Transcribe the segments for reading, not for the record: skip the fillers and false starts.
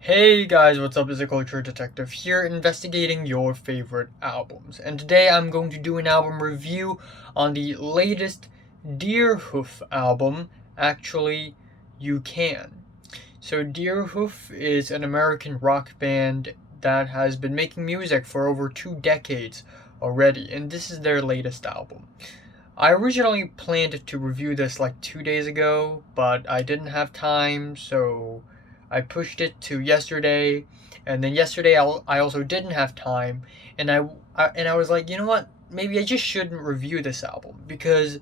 Hey guys, what's up? It's a culture detective here investigating your favorite albums. And today I'm going to do an album review on the latest Deerhoof album, Actually You Can. So Deerhoof is an American rock band that has been making music for over 2 decades already, and this is their latest album. I originally planned to review this like 2 days ago, but I didn't have time, so I pushed it to yesterday. And then yesterday I also didn't have time, and I was like, you know what? Maybe I just shouldn't review this album because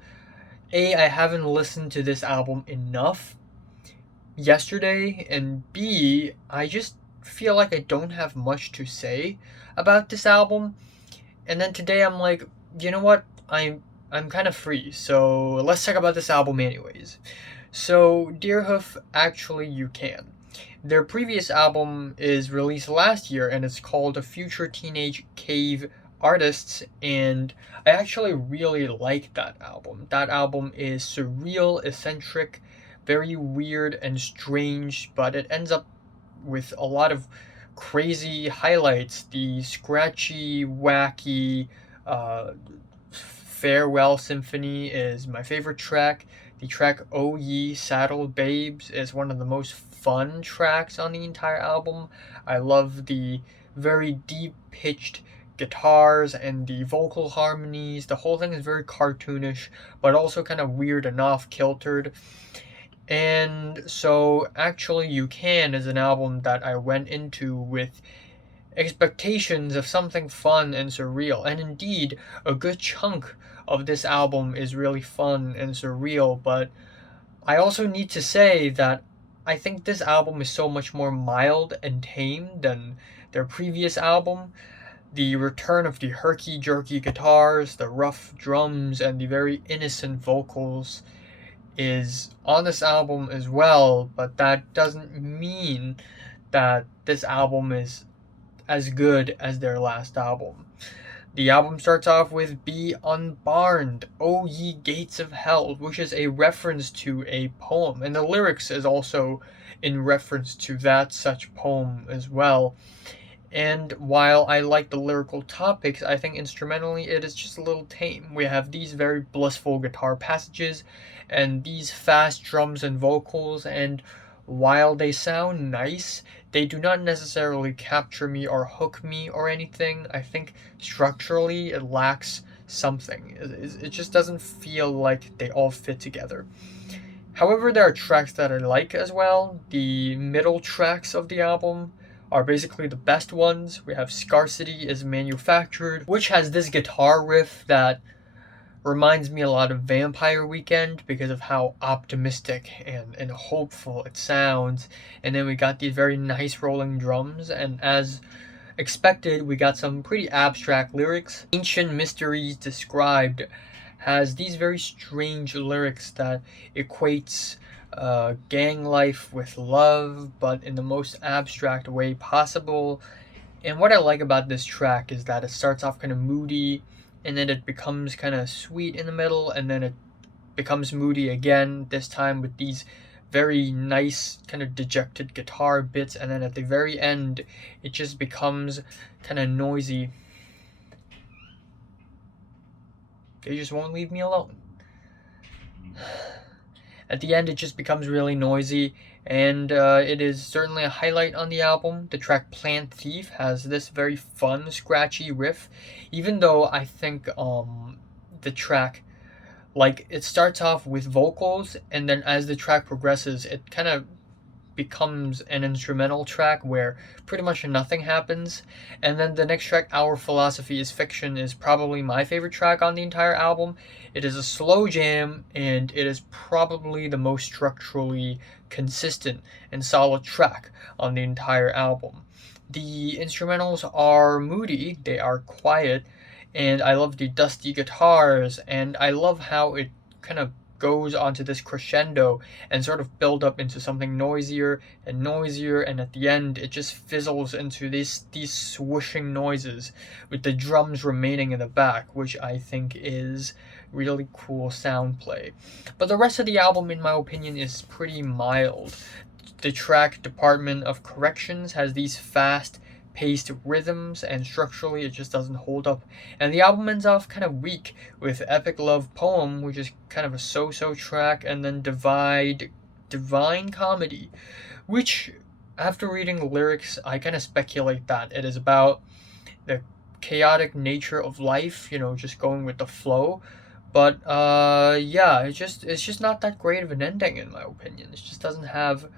I haven't listened to this album enough yesterday, and B, I just feel like I don't have much to say about this album. And then today I'm like, you know what? I'm kind of free, so let's talk about this album anyways. So Deerhoof, Actually You Can. Their previous album is released last year and it's called Future Teenage Cave Artists, and I actually really like that album. That album is surreal, eccentric, very weird and strange, but it ends up with a lot of crazy highlights. The scratchy, wacky Farewell Symphony is my favorite track. The track Oh Ye Saddle Babes is one of the most fun tracks on the entire album. I love the very deep pitched guitars and the vocal harmonies. The whole thing is very cartoonish, but also kind of weird and off kiltered. And so, Actually You Can is an album that I went into with expectations of something fun and surreal. And indeed, a good chunk of this album is really fun and surreal, but I also need to say that I think this album is so much more mild and tame than their previous album. The return of the herky jerky guitars, the rough drums, and the very innocent vocals is on this album as well, but that doesn't mean that this album is as good as their last album. The album starts off with Be Unbarned, O Ye Gates of Hell, which is a reference to a poem, and the lyrics is also in reference to that such poem as well. And while I like the lyrical topics, I think instrumentally it is just a little tame. We have these very blissful guitar passages and these fast drums and vocals, and while they sound nice, they do not necessarily capture me or hook me or anything. I think structurally it lacks something. It just doesn't feel like they all fit together. However, there are tracks that I like as well. The middle tracks of the album are basically the best ones. We have Scarcity is Manufactured, which has this guitar riff that reminds me a lot of Vampire Weekend because of how optimistic and hopeful it sounds. And then we got these very nice rolling drums, and as expected, we got some pretty abstract lyrics. Ancient Mysteries Described has these very strange lyrics that equates gang life with love, but in the most abstract way possible. And what I like about this track is that it starts off kind of moody, and then it becomes kind of sweet in the middle, and then it becomes moody again, this time with these very nice kind of dejected guitar bits, and then at the very end it just becomes kind of noisy. They just won't leave me alone. At the end, it just becomes really noisy, and it is certainly a highlight on the album. The track Plant Thief has this very fun, scratchy riff, even though I think the track, like, it starts off with vocals, and then as the track progresses, it kind of becomes an instrumental track where pretty much nothing happens. And then the next track, Our Philosophy is Fiction, is probably my favorite track on the entire album. It is a slow jam, and it is probably the most structurally consistent and solid track on the entire album. The instrumentals are moody, they are quiet, and I love the dusty guitars, and I love how it kind of goes onto this crescendo and sort of build up into something noisier and noisier, and at the end it just fizzles into these swooshing noises with the drums remaining in the back, which I think is really cool sound play. But the rest of the album, in my opinion, is pretty mild. the track Department of Corrections has these fast paced rhythms, and structurally it just doesn't hold up. And the album ends off kind of weak with Epic Love Poem, which is kind of a so-so track, and then Divine Comedy, which, after reading the lyrics, I kind of speculate that it is about the chaotic nature of life, just going with the flow. But yeah, it's just not that great of an ending in my opinion. It just doesn't have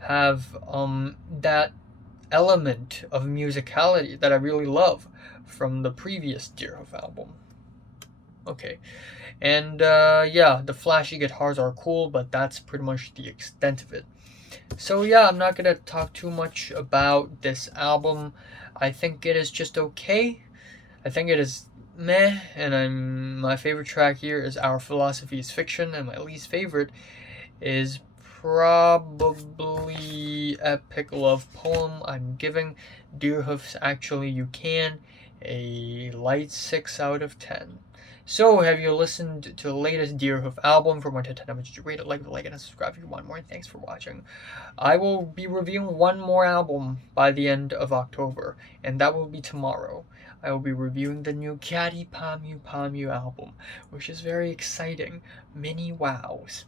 that element of musicality that I really love from the previous Deerhoof album. Okay, and yeah, the flashy guitars are cool, but that's pretty much the extent of it. So yeah, I'm not gonna talk too much about this album. I think it is just okay. I think it is meh, and my favorite track here is Our Philosophy is Fiction, and my least favorite is probably Epic Love Poem. I'm giving Deerhoof's Actually You Can a light 6 out of 10. So, have you listened to the latest Deerhoof album? From 1 to 10, how much did you rate it? Like and subscribe if you want more. Thanks for watching. I will be reviewing one more album by the end of October, and that will be tomorrow. I will be reviewing the new Catty Pamu Pamu album, which is very exciting. Mini wows.